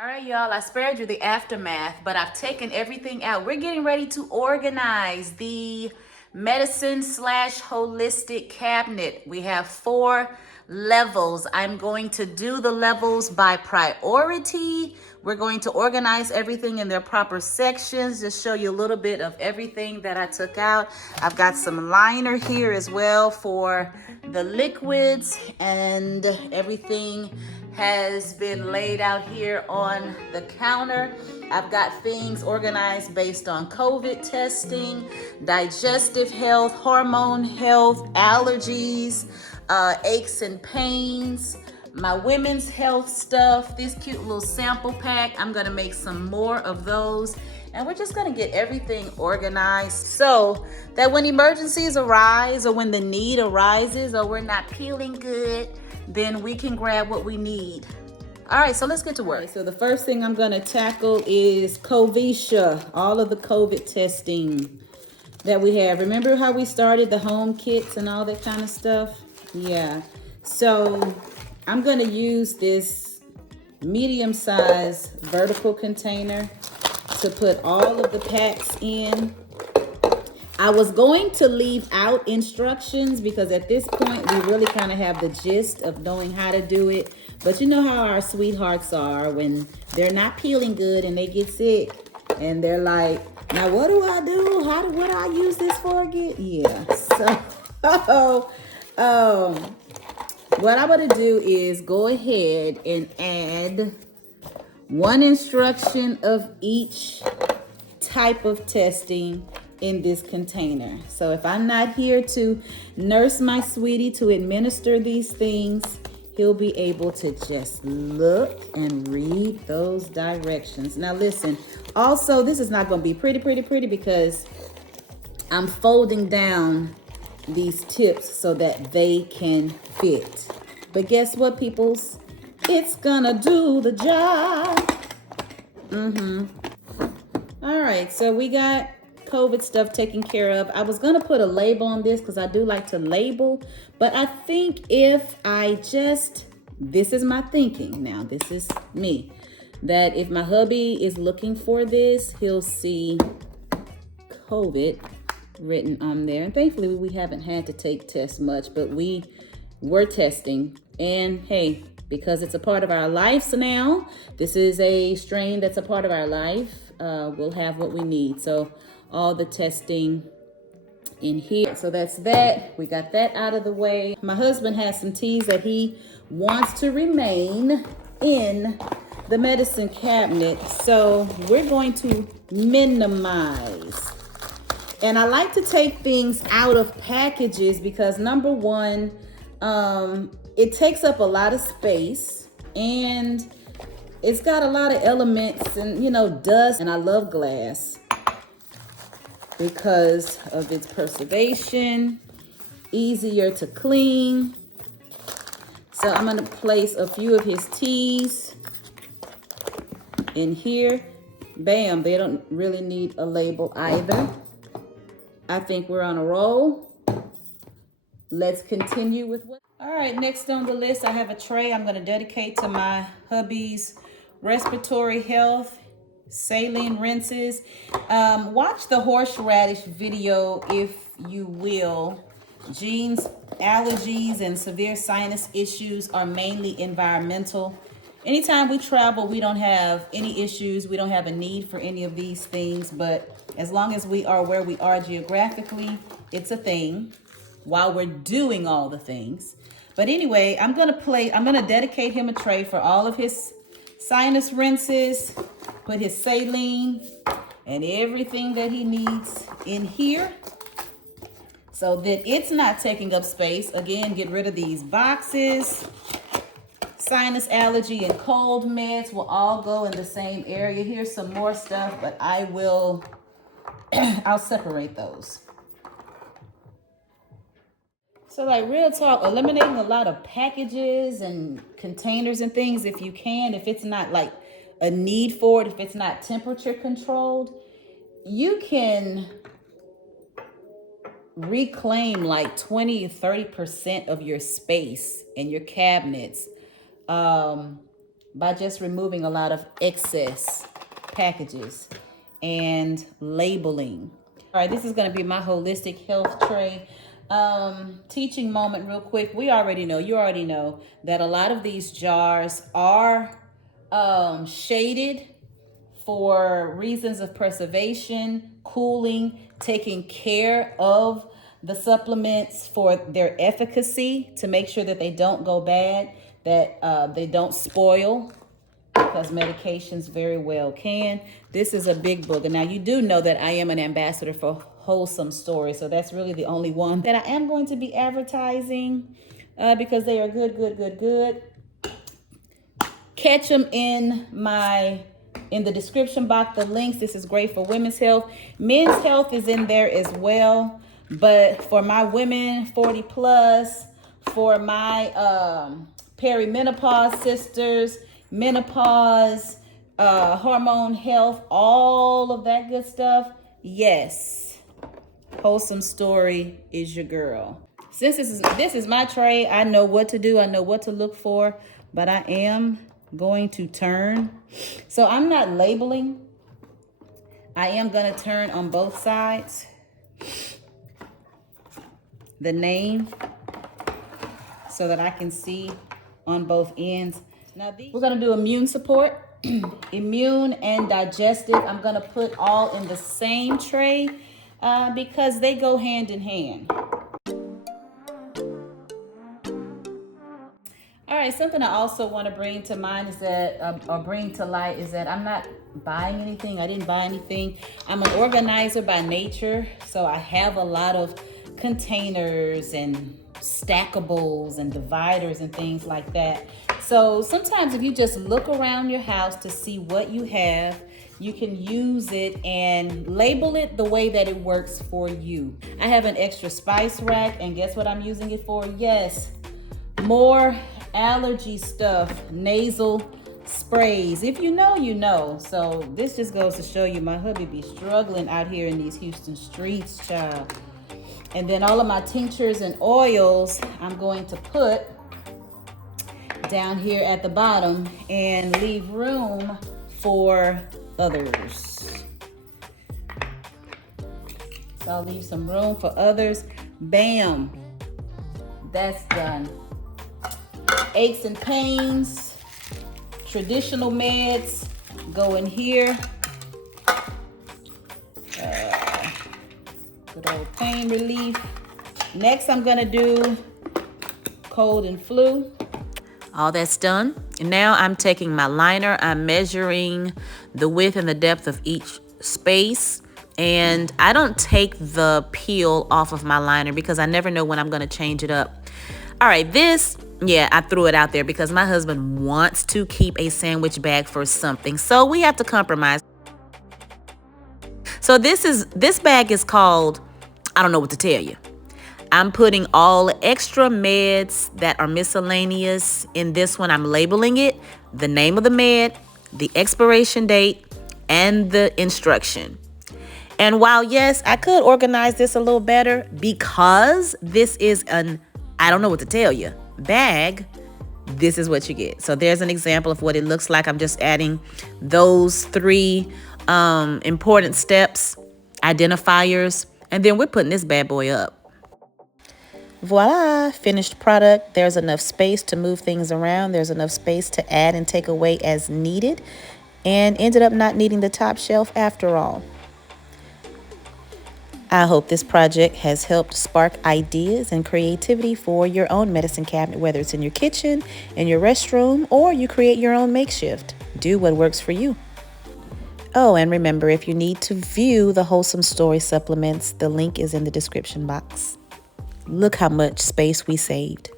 All right, y'all, I spared you the aftermath, but I've taken everything out. We're getting ready to organize the medicine slash holistic cabinet. We have 4 levels. I'm going to do the levels by priority. We're going to organize everything in their proper sections, just show you a little bit of everything that I took out. I've got some liner here as well for the liquids, and everything has been laid out here on the counter. I've got things organized based on COVID testing, digestive health, hormone health, allergies, aches and pains, my women's health stuff, this cute little sample pack. I'm gonna make some more of those, and we're just gonna get everything organized so that when emergencies arise or when the need arises or we're not feeling good, then we can grab what we need. All right, so let's get to work. So the first thing I'm gonna tackle is Covisha, all of the COVID testing that we have. Remember how we started the home kits and all that kind of stuff? Yeah, so I'm gonna use this medium-sized vertical container to put all of the packs in. I was going to leave out instructions because at this point we really kind of have the gist of knowing how to do it. But you know how our sweethearts are when they're not feeling good and they get sick and they're like, now what do I do? What do I use this for again? Yeah, so what I'm going to do is go ahead and add 1 instruction of each type of testing in this container. So if I'm not here to nurse my sweetie to administer these things, he'll be able to just look and read those directions. Now listen, also this is not going to be pretty because I'm folding down these tips so that they can fit. But guess what, peoples? It's gonna do the job. All right, so we got COVID stuff taken care of. I was gonna put a label on this because I do like to label, but I think if I just, this is my thinking now, this is me, that if my hubby is looking for this, he'll see COVID written on there. And thankfully we haven't had to take tests much, but we were testing. And hey, because it's a part of our lives now, this is a strain that's a part of our life, we'll have what we need. So all the testing in here. So that's that. We got that out of the way. My husband has some teas that he wants to remain in the medicine cabinet. So we're going to minimize. And I like to take things out of packages because number one, it takes up a lot of space and it's got a lot of elements and, you know, dust. And I love glass because of its preservation, easier to clean. So I'm gonna place a few of his teas in here. Bam, they don't really need a label either. I think we're on a roll. Let's continue with what. All right, next on the list, I have a tray I'm gonna dedicate to my hubby's respiratory health, saline rinses. Watch the horseradish video if you will. Gene's allergies and severe sinus issues are mainly environmental. Anytime we travel, we don't have any issues. We don't have a need for any of these things, but as long as we are where we are geographically, it's a thing while we're doing all the things. But anyway, I'm gonna dedicate him a tray for all of his sinus rinses, put his saline and everything that he needs in here so that it's not taking up space. Again, get rid of these boxes. Sinus allergy and cold meds will all go in the same area. Here's some more stuff, but I'll separate those. So like real talk, eliminating a lot of packages and containers and things if you can, if it's not like a need for it, if it's not temperature controlled, you can reclaim like 20 or 30% of your space in your cabinets by just removing a lot of excess packages and labeling. All right, this is going to be my holistic health tray. Teaching moment real quick. You already know that a lot of these jars are shaded for reasons of preservation, cooling, taking care of the supplements for their efficacy to make sure that they don't go bad, that they don't spoil, because medications very well can. This is a big book. And now you do know that I am an ambassador for Wholesome Stories. So that's really the only one that I am going to be advertising because they are good. Catch them in the description box, the links. This is great for women's health. Men's health is in there as well. But for my women 40 plus, for my perimenopause sisters, menopause, hormone health, all of that good stuff, yes, Wholesome Story is your girl. Since this is my trade, I know what to do, I know what to look for, but I am going to turn. So I'm not labeling. I am going to turn on both sides the name so that I can see on both ends. Now we're going to do immune support, immune and digestive. I'm going to put all in the same tray because they go hand in hand. All right, something I also want to bring to mind is that, or bring to light, is that I'm not buying anything. I didn't buy anything. I'm an organizer by nature, so I have a lot of containers and stackables and dividers and things like that. So sometimes if you just look around your house to see what you have, you can use it and label it the way that it works for you. I have an extra spice rack, and guess what I'm using it for? Yes, more allergy stuff, nasal sprays. If you know, you know. So this just goes to show you my hubby be struggling out here in these Houston streets, child. And then all of my tinctures and oils I'm going to put down here at the bottom and leave room for others. So I'll leave some room for others. Bam, that's done. Aches and pains, traditional meds go in here. Good old pain relief. Next, I'm gonna do cold and flu. All that's done. And now I'm taking my liner. I'm measuring the width and the depth of each space. And I don't take the peel off of my liner because I never know when I'm gonna change it up. All right, I threw it out there because my husband wants to keep a sandwich bag for something. So we have to compromise. So this bag is called, I don't know what to tell you. I'm putting all extra meds that are miscellaneous in this one. I'm labeling it, the name of the med, the expiration date, and the instruction. And while, yes, I could organize this a little better because this is an, I don't know what to tell you, bag, this is what you get. So there's an example of what it looks like. I'm just adding those three important steps, identifiers, and then we're putting this bad boy up. Voila, finished product. There's enough space to move things around. There's enough space to add and take away as needed, and ended up not needing the top shelf after all. I hope this project has helped spark ideas and creativity for your own medicine cabinet, whether it's in your kitchen, in your restroom, or you create your own makeshift. Do what works for you. Oh, and remember, if you need to view the Wholesome Story supplements, the link is in the description box. Look how much space we saved.